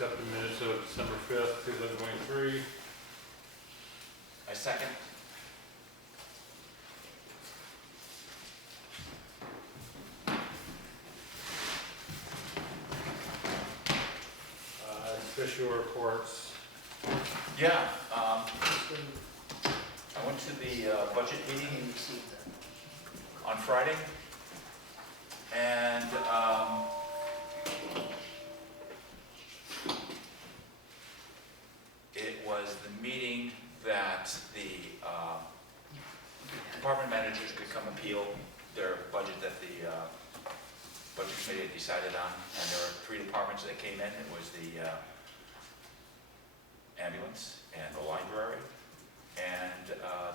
accept the minutes of December 5th, 2023. I second. Official reports. Yeah, I went to the budget meeting on Friday, and it was the meeting that the department managers could come appeal their budget that the budget committee had decided on, and there were 3 departments that came in. It was the ambulance and the library and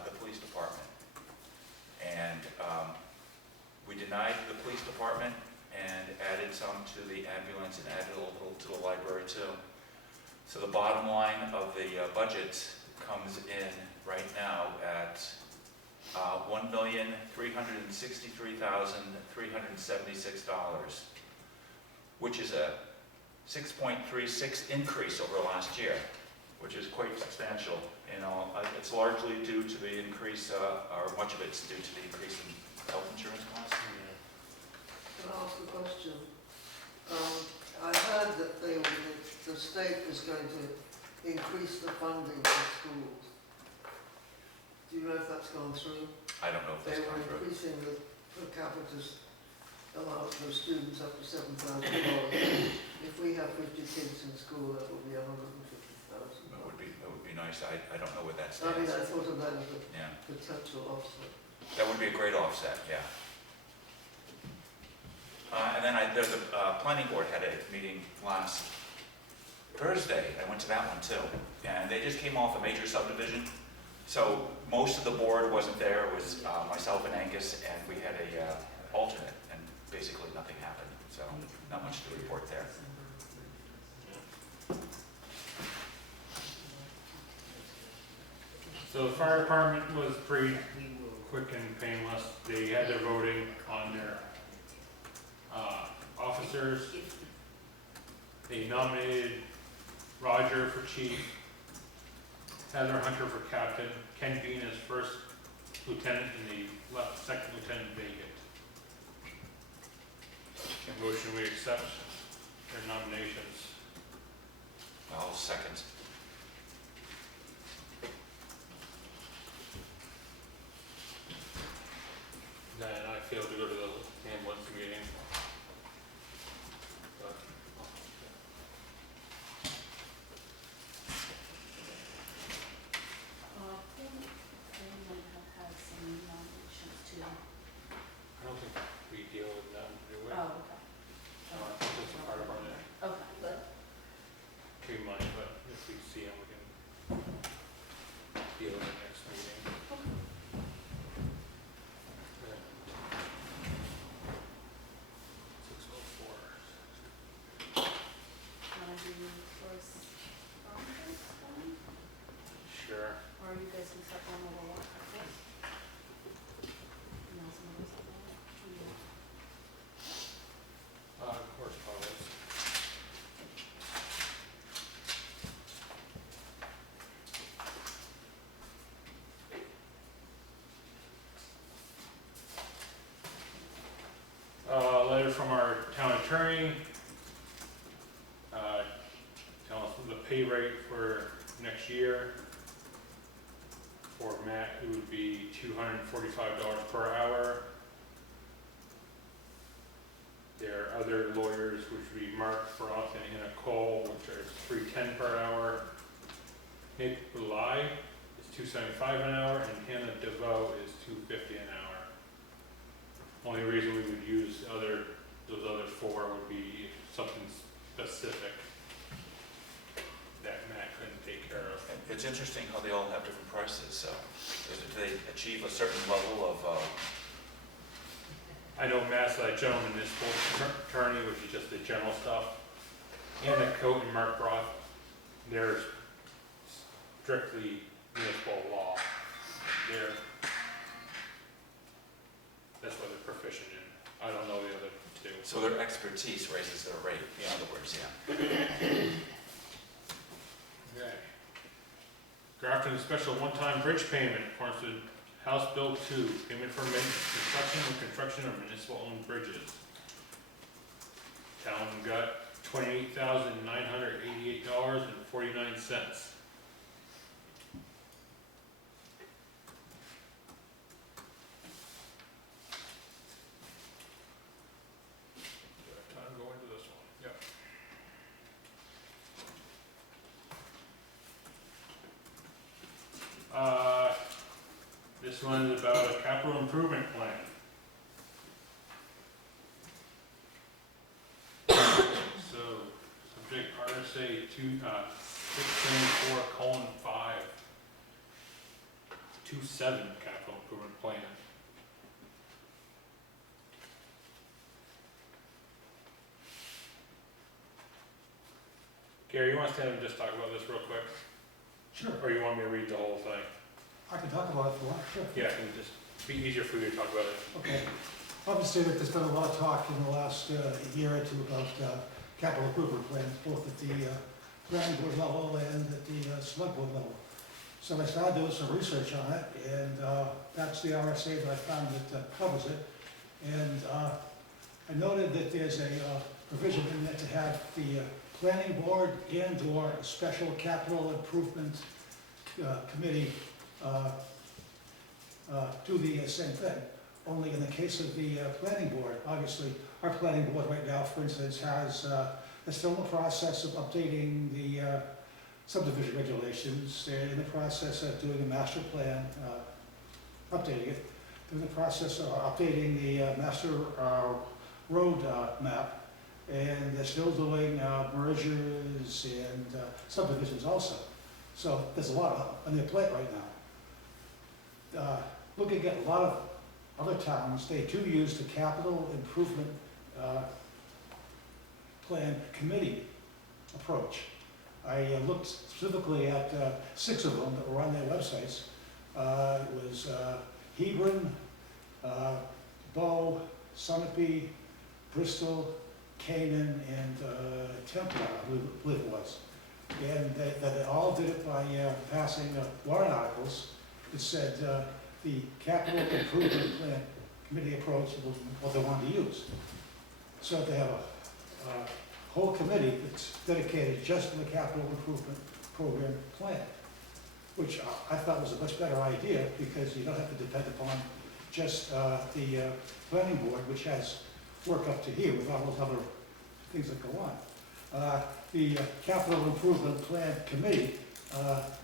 the police department. And we denied the police department and added some to the ambulance and added a little to the library too. So the bottom line of the budget comes in right now at $1,363,376, which is a 6.36 increase over last year, which is quite substantial. You know, it's largely due to the increase, or much of it's due to the increase in health insurance costs. Can I ask a question? I heard that the state was going to increase the funding for schools. Do you know if that's gone through? I don't know if that's They were gone through. increasing the per capita allowance for students up to $7,000. If we have 50 kids in school, that would be $150,000. That would be nice. I don't know where that I mean, stands. I thought of that as a Yeah, potential offset. that would be a great offset, yeah. And then there's a planning board had a meeting last Thursday. I went to that one too. And they just came off a major subdivision. So most of the board wasn't there. It was myself and Angus, and we had a alternate, and basically nothing happened. So not much to report there. So the fire department was pretty quick and painless. They had their voting on their officers. They nominated Roger for chief, Heather Hunter for captain, Ken Bean as first lieutenant, and they left second lieutenant vacant. A motion we accept their nominations. I'll second. Then I failed to go to the ambulance meeting. But, I think they might have had some nominations too. I don't think we deal with them, do we? Oh, okay. I think it's a part of our Okay, good. we might, but if we see them, we can deal with it next meeting. Yeah. 6:04. Want to do first conference one? Sure. Or you guys can start on the wall first? No, some others have that. Correspondence. Letter from our town attorney, telling us the pay rate for next year. For Matt, it would be $245 per hour. There are other lawyers, which would be Mark Froth and Anna Cole, which are $310 per hour. Nick Bulai is $275 an hour, and Hannah DeVoe is $250 an hour. Only reason we would use those other 4 would be something specific that Matt couldn't take care of. And it's interesting how they all have different prices. So do they achieve a certain level of I know Matt's gentleman municipal attorney, which is just the general stuff. Anna Cote and Mark Roth, they're strictly municipal law. That's what they're proficient in. I don't know the other 2. so their expertise raises their rate, in other words, yeah. Grafton special one-time bridge payment, according to House Bill 2, payment for construction of municipal-owned bridges. Town got $28,988.49. Time to go into this one, yep. This one is about a capital improvement plan. So, subject RSA 674:5, 27 capital improvement plan. Gary, you want to stand and just talk about this real quick? Sure, Or you want me to read the whole thing? I can talk about it for a while, sure. Yeah, it can just be easier for you to talk about it. Okay. Obviously, there's been a lot of talk in the last year or two about capital improvement plans, both at the planning board level and at the select board level. So I started doing some research on it, and that's the RSA that I found that covers it. And I noted that there's a provision in there to have the planning board and/or a special capital improvement committee do the same thing. Only in the case of the planning board, obviously, our planning board right now, for instance, is still in the process of updating the subdivision regulations. They're in the process of doing a master plan, updating it. They're in the process of updating the master road map. And they're still doing mergers and subdivisions also. So there's a lot on their plate right now. Looking at a lot of other towns, they do use the capital improvement plan committee approach. I looked specifically at 6 of them that were on their websites. It was Hebron, Bow, Sunapee, Bristol, Canaan, and Temple, I believe it was. And they all did it by passing warrant articles that said the capital improvement plan committee approach was what they wanted to use. So they have a whole committee that's dedicated just to the capital improvement program plan, which I thought was a much better idea because you don't have to depend upon just the planning board, which has work up to here with all those other things that go on. The capital improvement plan committee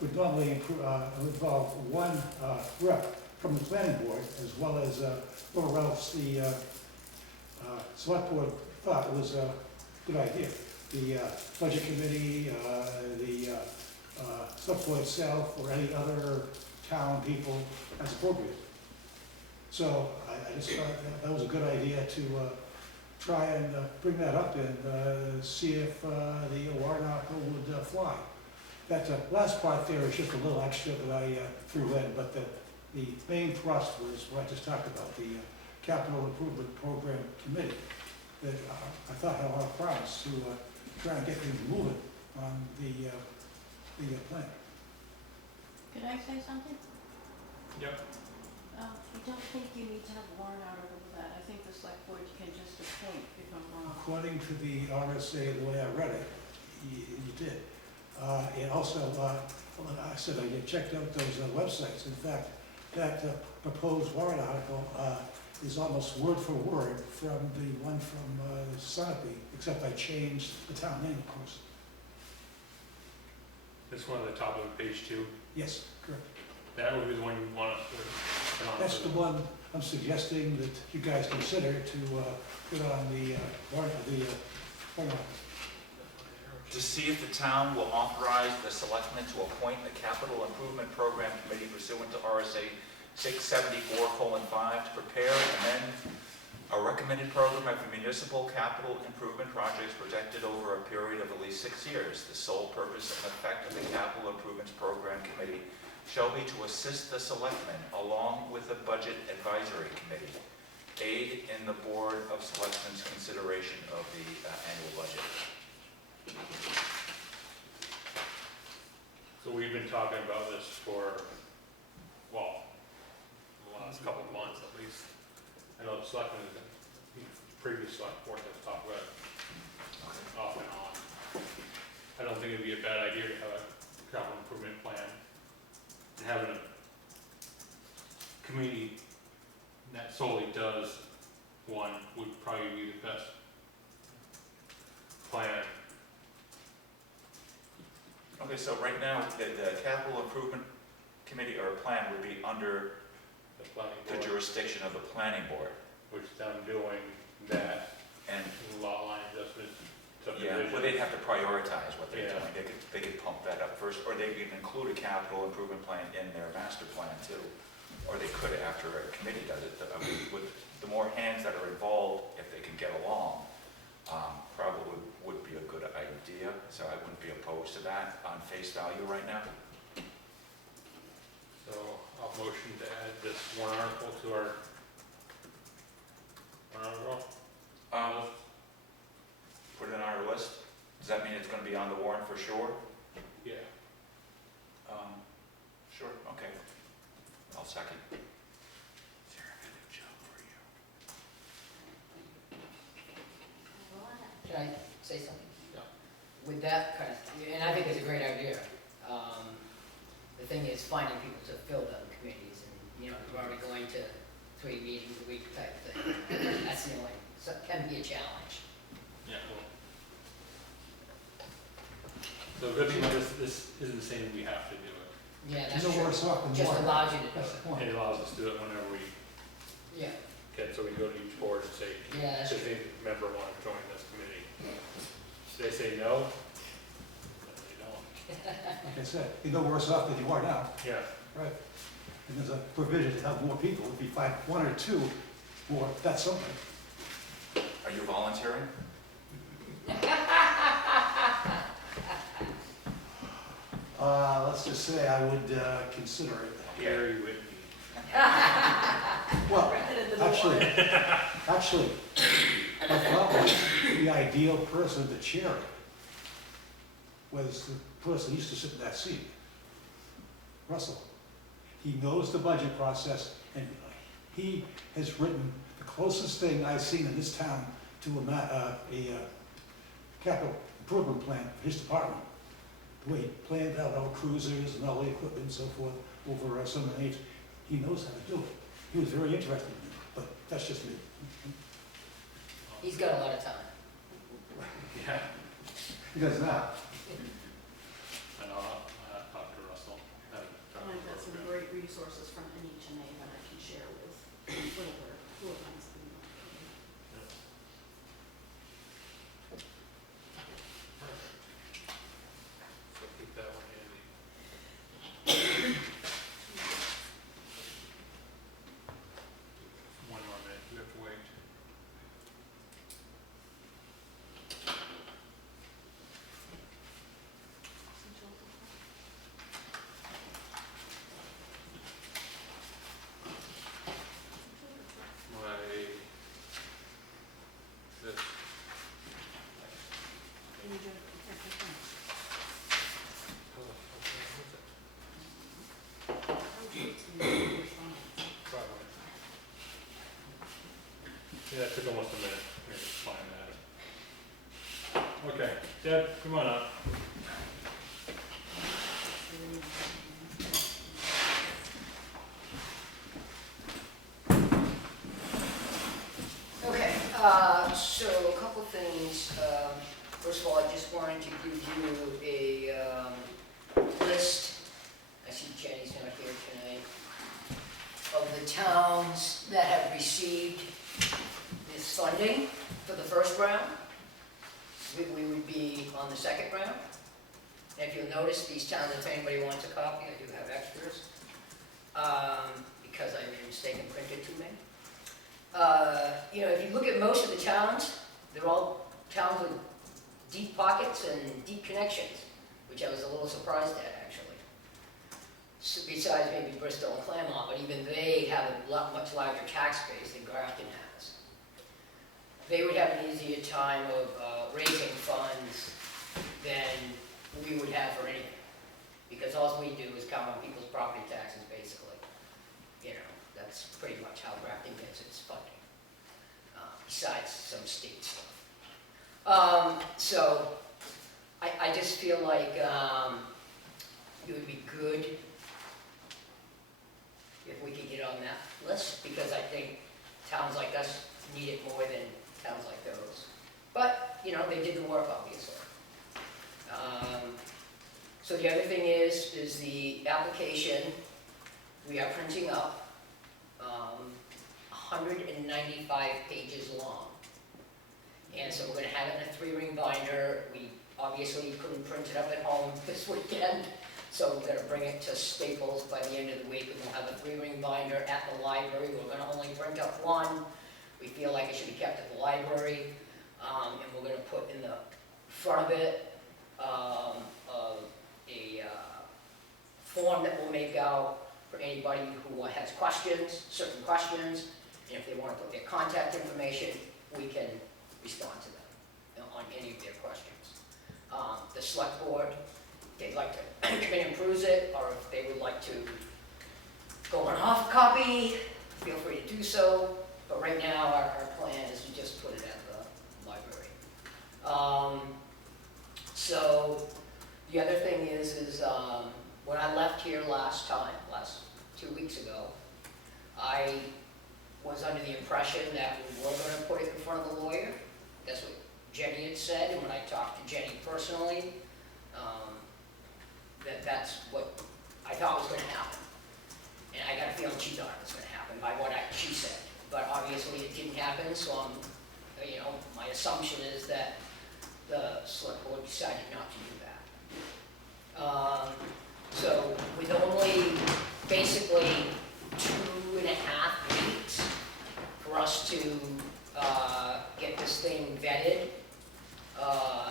would normally involve one rep from the planning board, as well as whoever else the select board thought it was a good idea. The budget committee, the select board itself, or any other town people as appropriate. So I just thought that was a good idea to try and bring that up and see if the warrant article would fly. That last part there is just a little extra that I threw in, but the main thrust was what I just talked about, the Capital Improvement Program Committee, that I thought had a lot of promise to try and get things moving on the plan. Could I say something? Yep. I don't think you need to have a warrant article for that. I think the select board can just appoint if I'm wrong. According to the RSA, the way I read it, you did. And also, I said I checked out those websites. In fact, that proposed warrant article is almost word for word from the one from Sunapee, except I changed the town name, of course. This one at the top of page 2. Yes, correct. That would be the one you want us to put on. That's the one I'm suggesting that you guys consider to put on the warrant article. To see if the town will authorize the selectmen to appoint a capital improvement program committee pursuant to RSA 674:5 to prepare and amend a recommended program of municipal capital improvement projects projected over a period of at least 6 years. The sole purpose and effect of the capital improvements program committee shall be to assist the selectmen along with the budget advisory committee, aid in the board of selectmen's consideration of the annual budget. So So we've been talking about this for, well, the last couple of months at least. I know the selectmen, the previous select board has talked about it off and on. I don't think it'd be a bad idea to have a capital improvement plan. And having a committee that solely does one would probably be the best plan. Okay, so right now, the capital improvement committee or plan would be under The planning the board, jurisdiction of the planning board. which them doing that, And, lot line adjustments, yeah, well, they'd have to prioritize what they're Yeah. doing. They could pump that up first, or they can include a capital improvement plan in their master plan too. Or they could after a committee does it. With the more hands that are involved, if they can get along, probably would be a good idea. So I wouldn't be opposed to that on face value right now. So I'll motion to add this one article to our article. Put it on our list. Does that mean it's going to be on the warrant for sure? Yeah. Sure, okay. I'll second. Sarah, I got a new job for you. Can I say something? Yeah. With that kind of, and I think it's a great idea. The thing is finding people to fill them committees and, you know, you're already going to 3 meetings a week type thing. That's the only, so it can be a challenge. Yeah, well. So the good thing about this isn't saying we have to do it. Yeah, You that's know where true. it's off and Just more. allows you to do That's the it. point. It allows us to do it whenever we Yeah, can, so we go to each board and say, yeah, that's does true. any member want to join this committee? If they say no, then they don't. Like I said, you're no worse off than you are now. Yeah, Right. And there's a provision to have more people. If you find 1 or 2 more, that's something. Are you volunteering? Let's just say I would consider it. Gary Whitney. Well, actually, I thought was the ideal person to chair it was the person who used to sit in that seat, Russell. He knows the budget process, and he has written the closest thing I've seen in this town to a capital improvement plan for his department. The way he planned out all cruisers and all the equipment and so forth over so many years. He knows how to do it. He was very interested in it, but that's just me. He's got a lot of time. Yeah, He does now. and I'll talk to Russell. And I've got some great resources from NHMA that I can share with whoever wants them. So keep that one handy. One more minute, we have to wait. My, this, probably. Yeah, it took almost a minute, for me to find that. Okay, Deb, come on up. Okay, so a couple things. First of all, I just wanted to give you a list. I see Jenny's not here tonight. Of the towns that have received this funding for the first round. We would be on the second round. And if you'll notice, these towns, if anybody wants a copy, I do have extras. Because I made a mistake and printed too many. You know, if you look at most of the towns, they're all towns with deep pockets and deep connections, which I was a little surprised at, actually. So besides maybe Bristol and Claremont, but even they have a much larger tax base than Grafton has. They would have an easier time of raising funds than we would have for anything. because all we do is count on people's property taxes, basically. You know, that's pretty much how Grafton gets its funding, besides some state stuff. So, I just feel like, it would be good if we could get on that list, because I think towns like us need it more than towns like those. But, you know, they did the work, obviously. So the other thing is the application, we are printing up, 195 pages long. And so we're gonna have it in a 3-ring binder. We obviously couldn't print it up at home this weekend, so we're gonna bring it to Staples by the end of the week, and we'll have a 3-ring binder at the library. We're gonna only print up one. We feel like it should be kept at the library, and we're gonna put in the front of it a form that we'll make out for anybody who has questions, certain questions, and if they want to put their contact information, we can respond to them, you know, on any of their questions. The select board, if they'd like to come in and peruse it, or if they would like to go on off copy, feel free to do so. But right now, our plan is to just put it at the library. So the other thing is when I left here last 2 weeks ago, I was under the impression that we were going to put it in front of the lawyer. That's what Jenny had said, and when I talked to Jenny personally, that's what I thought was going to happen. And I got a feeling she thought it was going to happen by what she said. But obviously it didn't happen, so my assumption is that the select board decided not to do that. So with only basically 2.5 weeks for us to get this thing vetted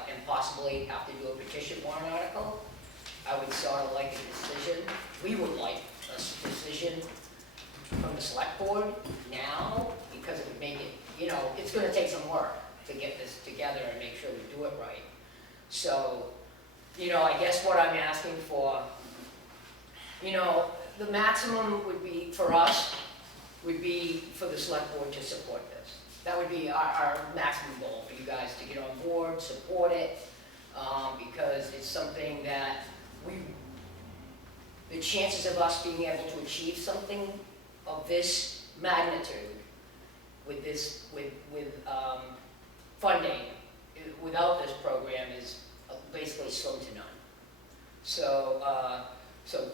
and possibly have to do a petition warrant article, I would sort of like a decision. We would like a decision from the select board now, because it would make it, it's going to take some work to get this together and make sure we do it right. So, I guess what I'm asking for, the maximum would be, for us, would be for the select board to support this. That would be our maximum goal, for you guys to get on board, support it, because it's something that the chances of us being able to achieve something of this magnitude with funding without this program is basically slim to none. So,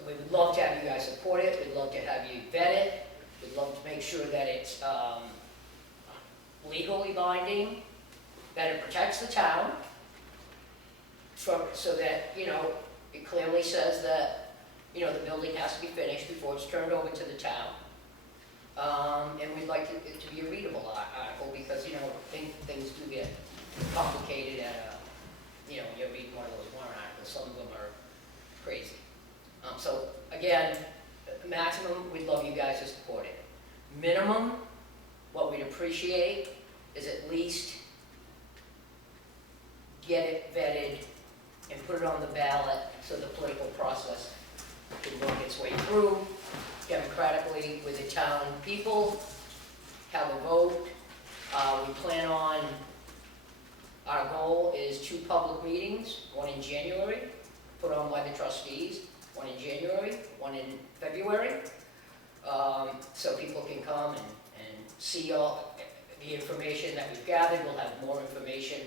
we would love to have you guys support it. We'd love to have you vet it. We'd love to make sure that it's legally binding, that it protects the town, so that it clearly says that the building has to be finished before it's turned over to the town. And we'd like it to be a readable article, because, things do get complicated at when you're reading one of those warrant articles. Some of them are crazy. So, again, maximum, we'd love you guys to support it. Minimum, what we'd appreciate is at least get it vetted and put it on the ballot so the political process can work its way through democratically with the town people, have a vote. We plan on, our goal is 2 public meetings, one in January, put on by the trustees, one in January, one in February, so people can come and see all the information that we've gathered. We'll have more information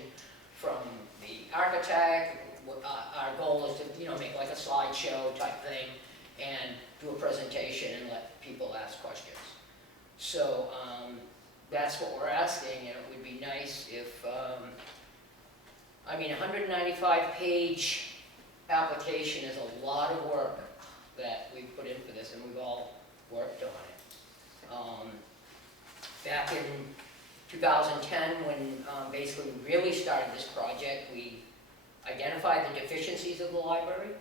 from the architect. Our goal is to, make like a slideshow type thing and do a presentation and let people ask questions. So that's what we're asking, and it would be nice if, 195-page application is a lot of work that we've put in for this, and we've all worked on it. Back in 2010, when basically we really started this project, we identified the deficiencies of the library.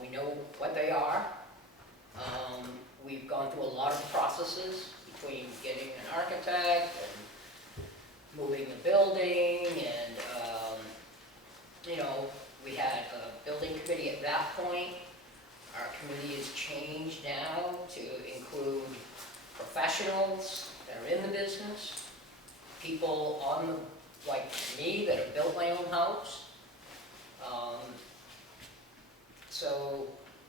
We know what they are. We've gone through a lot of processes between getting an architect and moving the building, and we had a building committee at that point. Our committee has changed now to include professionals that are in the business, people on the, like me, that have built my own house. So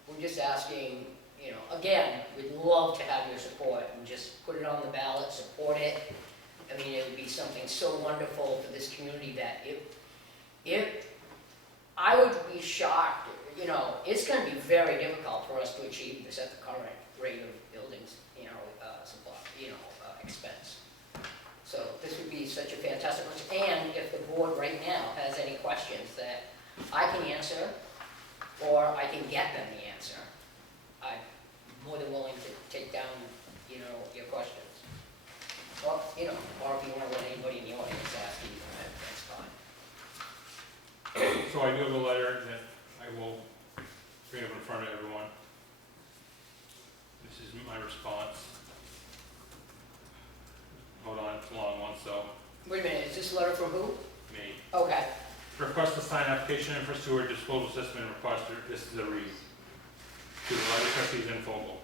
we're just asking, you know, again, we'd love to have your support and just put it on the ballot, support it. I mean, it would be something so wonderful for this community that I would be shocked, you know, it's gonna be very difficult for us to achieve this at the current rate of buildings, you know, supply, expense. So this would be such a fantastic, and if the board right now has any questions that I can answer, or I can get them the answer, I'm more than willing to take down, your questions. Or, or if you want to let anybody in the audience ask you, that's fine. So I do have a letter that I will bring up in front of everyone. This is my response. Hold on, it's a long one, so Wait a minute, is this letter from who? me. Okay. Request to sign application in for sewer disposal system and requester, this is a read. To the library trustees in Fogle.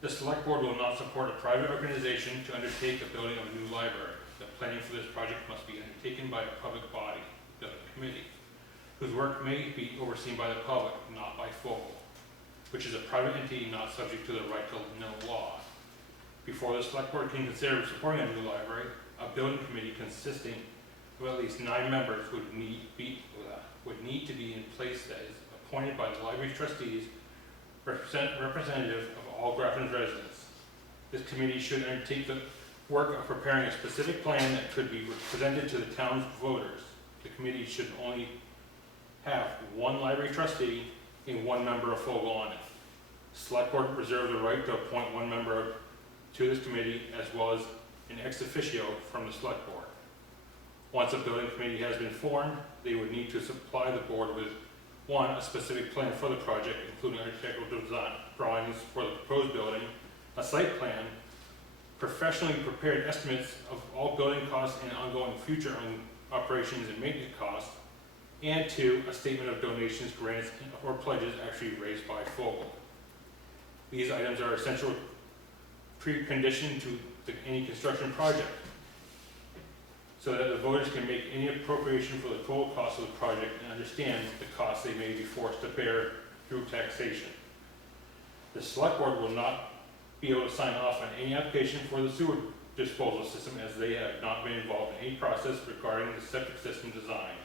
The select board will not support a private organization to undertake the building of a new library. The planning for this project must be undertaken by a public body, the committee, whose work may be overseen by the public, not by Fogle, which is a private entity not subject to the right to know law. Before the select board can consider supporting a new library, a building committee consisting of at least 9 members would need to be in place that is appointed by the library trustees, representative of all Grafton residents. This committee should undertake the work of preparing a specific plan that could be presented to the town's voters. The committee should only have 1 library trustee and 1 member of Fogle on it. Select board reserve the right to appoint 1 member to this committee as well as an ex officio from the select board. Once a building committee has been formed, they would need to supply the board with 1, a specific plan for the project, including architectural design drawings for the proposed building, a site plan, professionally prepared estimates of all building costs and ongoing future operations and maintenance costs, and 2, a statement of donations, grants, or pledges actually raised by Fogle. These items are essential precondition to any construction project, so that the voters can make any appropriation for the total cost of the project and understand the costs they may be forced to bear through taxation. The select board will not be able to sign off on any application for the sewer disposal system, as they have not been involved in any process regarding the septic system design.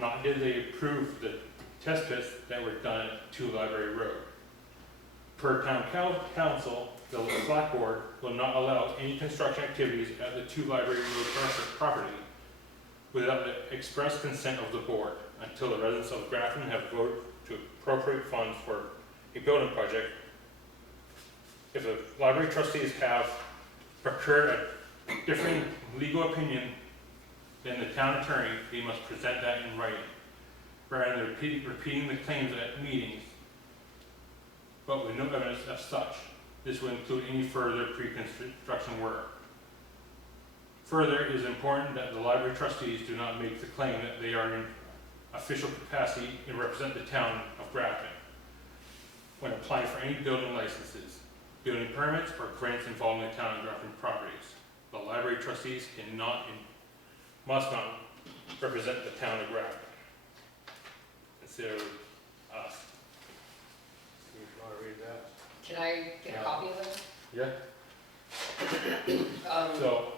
Not did they approve the test pits that were done at 2 Library Road. Per town council, the select board will not allow any construction activities at the 2 Library Road property without the express consent of the board until the residents of Grafton have voted to appropriate funds for a building project. If the library trustees have procured a different legal opinion than the town attorney, they must present that in writing, rather than repeating the claims at meetings, but with no evidence of such. This will include any further pre-construction work. Further, it is important that the library trustees do not make the claim that they are in official capacity and represent the town of Grafton when applying for any building licenses, building permits, or grants involving the town of Grafton properties. The library trustees cannot and must not represent the town of Grafton. Consider us. You want to read that? Can I get a copy of it? Yeah. So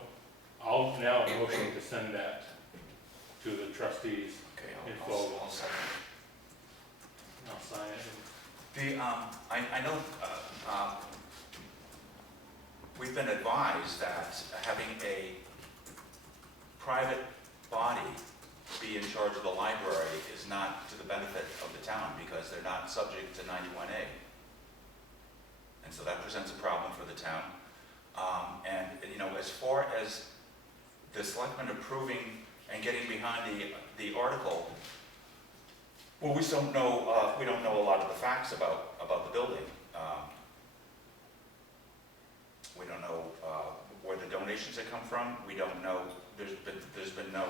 I'll now motion to send that to the trustees. Okay, In I'll Fogle. second. I'll sign it. I know, we've been advised that having a private body be in charge of the library is not to the benefit of the town, because they're not subject to 91A. And so that presents a problem for the town. As far as the selectmen approving and getting behind the article, well, we don't know a lot of the facts about the building. We don't know where the donations have come from. We don't know, there's been no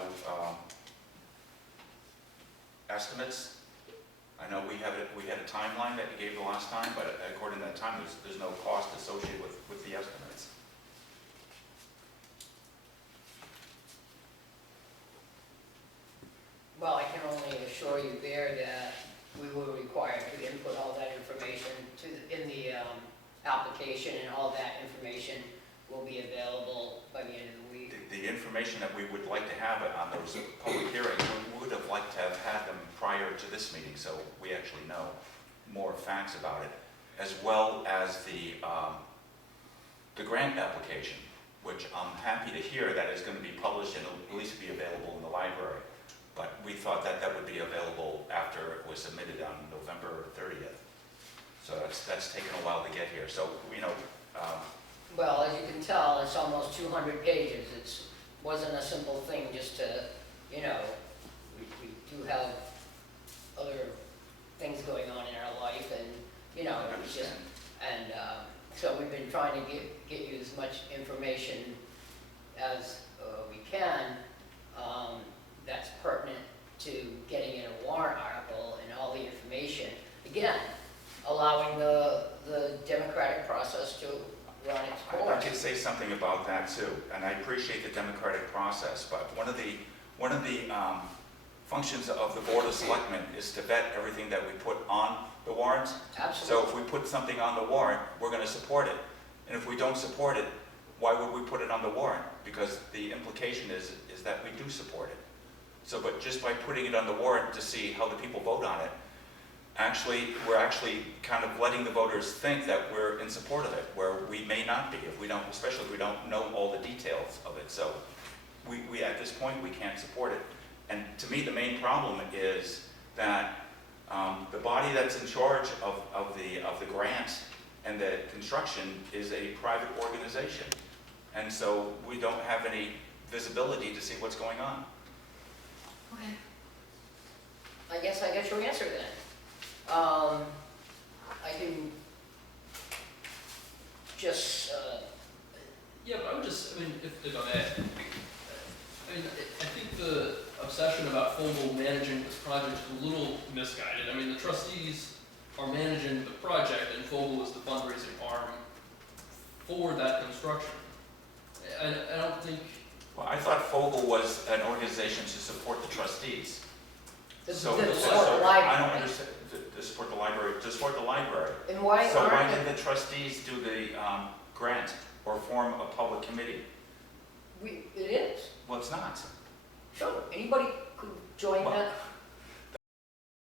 estimates timeline that you gave the last time, but according to that time, there's no cost associated with the estimates. Well, I can only assure you there that we were required to input all that information in the application, and all that information will be available by the end of the week. The information that we would like to have on those public hearings, we would have liked to have had them prior to this meeting, so we actually know more facts about it, as well as the grant application, which I'm happy to hear that is going to be published and at least be available in the library. But we thought that that would be available after it was submitted on November 30th. So that's taken a while to get here. So, you know, Well, as you can tell, it's almost 200 pages. It wasn't a simple thing just to, you know, we do have other things going on in our life, and, you know, I it's just, understand. and so we've been trying to get you as much information as we can that's pertinent to getting in a warrant article and all the information. Again, allowing the democratic process to run its I course. could say something about that too, and I appreciate the democratic process, but one of the functions of the Board of Selectmen is to vet everything that we put on the warrants. So Absolutely. if we put something on the warrant, we're going to support it. And if we don't support it, why would we put it on the warrant? Because the implication is that we do support it. So, but just by putting it on the warrant to see how the people vote on it, we're actually kind of letting the voters think that we're in support of it, where we may not be, especially if we don't know all the details of it. So we at this point, we can't support it. And to me, the main problem is that the body that's in charge of the grant and the construction is a private organization. And so we don't have any visibility to see what's going on. Okay. I guess I got your answer then. I can just, Yeah, but I would just, I mean, if I may, I mean, I think the obsession about Fogel managing this project is a little misguided. I mean, the trustees are managing the project, and Fogel is the fundraising arm for that construction. I don't think, Well, I thought Fogel was an organization to support the trustees. the So support I don't library. understand, to support the library, to support the library. And why So why aren't, didn't the trustees do the grant or form a public committee? it is. Well, it's not. Sure, anybody could join Well, that